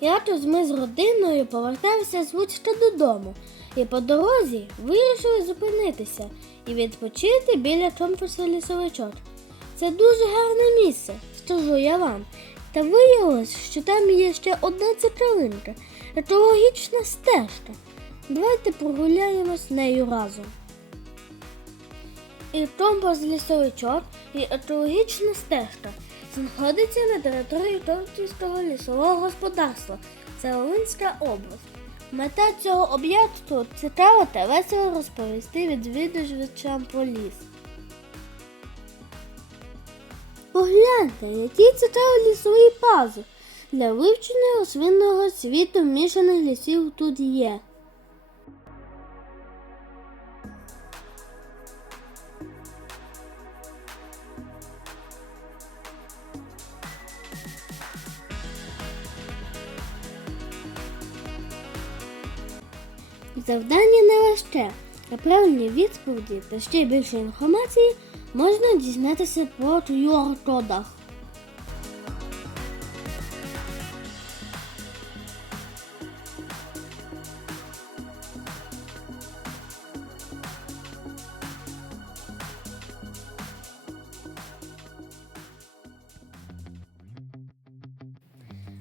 Якось ми з родиною поверталися з Луцька додому, і по дорозі вирішили зупинитися і відпочити біля компасу лісовичок. Це дуже гарне місце, скажу я вам. Та виявилось, що там є ще одна цікавинка, екологічна стежка. Давайте прогуляємось нею разом. І компас лісовичок, і екологічна стежка знаходиться на території Тортівського лісового господарства. Це область. Мета цього об'єкту цікаво та весело розповісти відвідувачам про ліс. Погляньте, які цікаві лісові пази. Для вивчення рослинного світу мішаних лісів тут є. Завдання не важке, а правильні відповіді та ще більше інформації можна дізнатися по QR-кодах.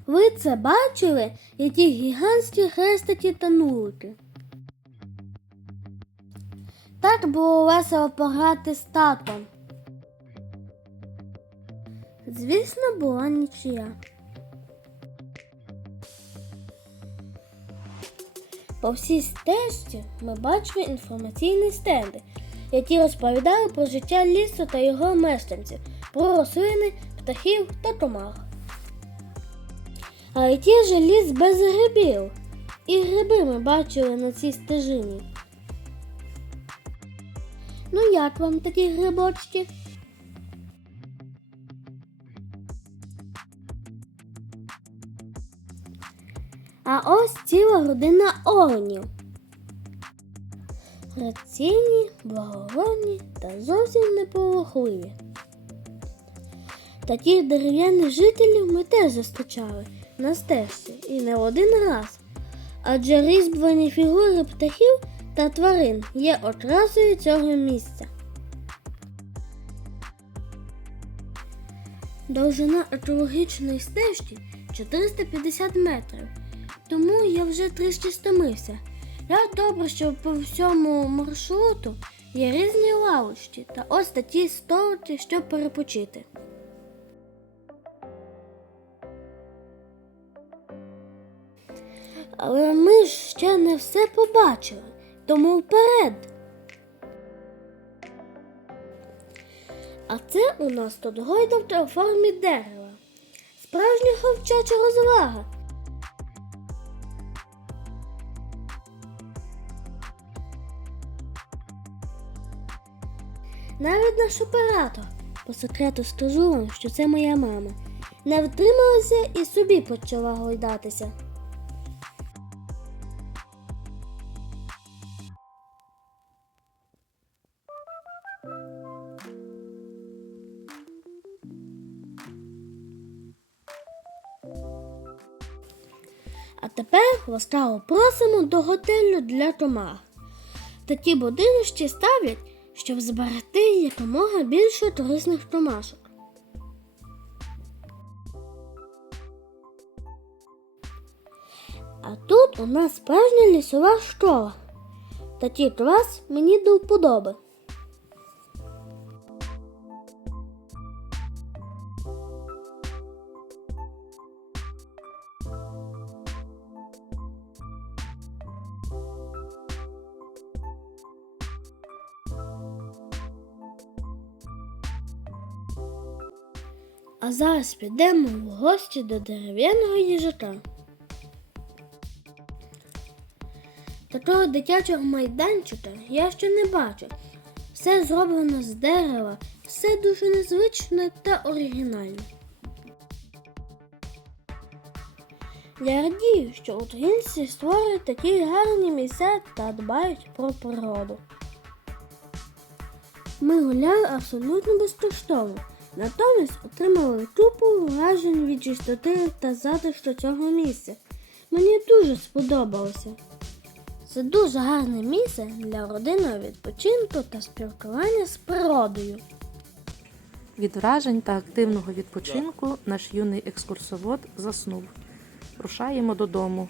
Ви це бачили, які гігантські хрестики та нулики? Так було весело пограти з татом. Звісно, була нічия. По всій стежці ми бачили інформаційні стенди, які розповідали про життя лісу та його мешканців, про рослини, птахів та комах. А який же ліс без грибів? І гриби ми бачили на цій стежині. Ну як вам такі грибочки? А ось ціла родина оленів. Граційні, благородні та зовсім неполохливі. Таких дерев'яних жителів ми теж зустрічали на стежці і не один раз. Адже різьблені фігури птахів та тварин є одразою цього місця. Довжина екологічної стежки 450 метрів, тому я вже трішки стомився. Як добре, що по всьому маршруту є різні лавочки та ось такі столики, щоб перепочити. Але ми ж ще не все побачили, тому вперед. А це у нас тут гойдавка у формі дерева. Справжня ховчача розвага. Навіть наш оператор, по секрету скажу вам, що це моя мама, не втрималася і собі почала гойдатися. Тепер ласкаво просимо до готелю для комах. Такі будиночки ставлять, щоб зберегти якомога більше корисних комашок. А тут у нас справжня лісова школа. Такий клас мені до вподоби. А зараз підемо в гості до дерев'яного їжака. Такого дитячого майданчика я ще не бачив. Все зроблено з дерева, все дуже незвичне та оригінальне. Я радію, що українці створюють такі гарні місця та дбають про природу. Ми гуляли абсолютно безкоштовно, натомість отримали купу вражень від чистоти та затишку цього місця. Мені дуже сподобалося. Це дуже гарне місце для родинного відпочинку та спілкування з природою. Від вражень та активного відпочинку наш юний екскурсовод заснув. Рушаємо додому.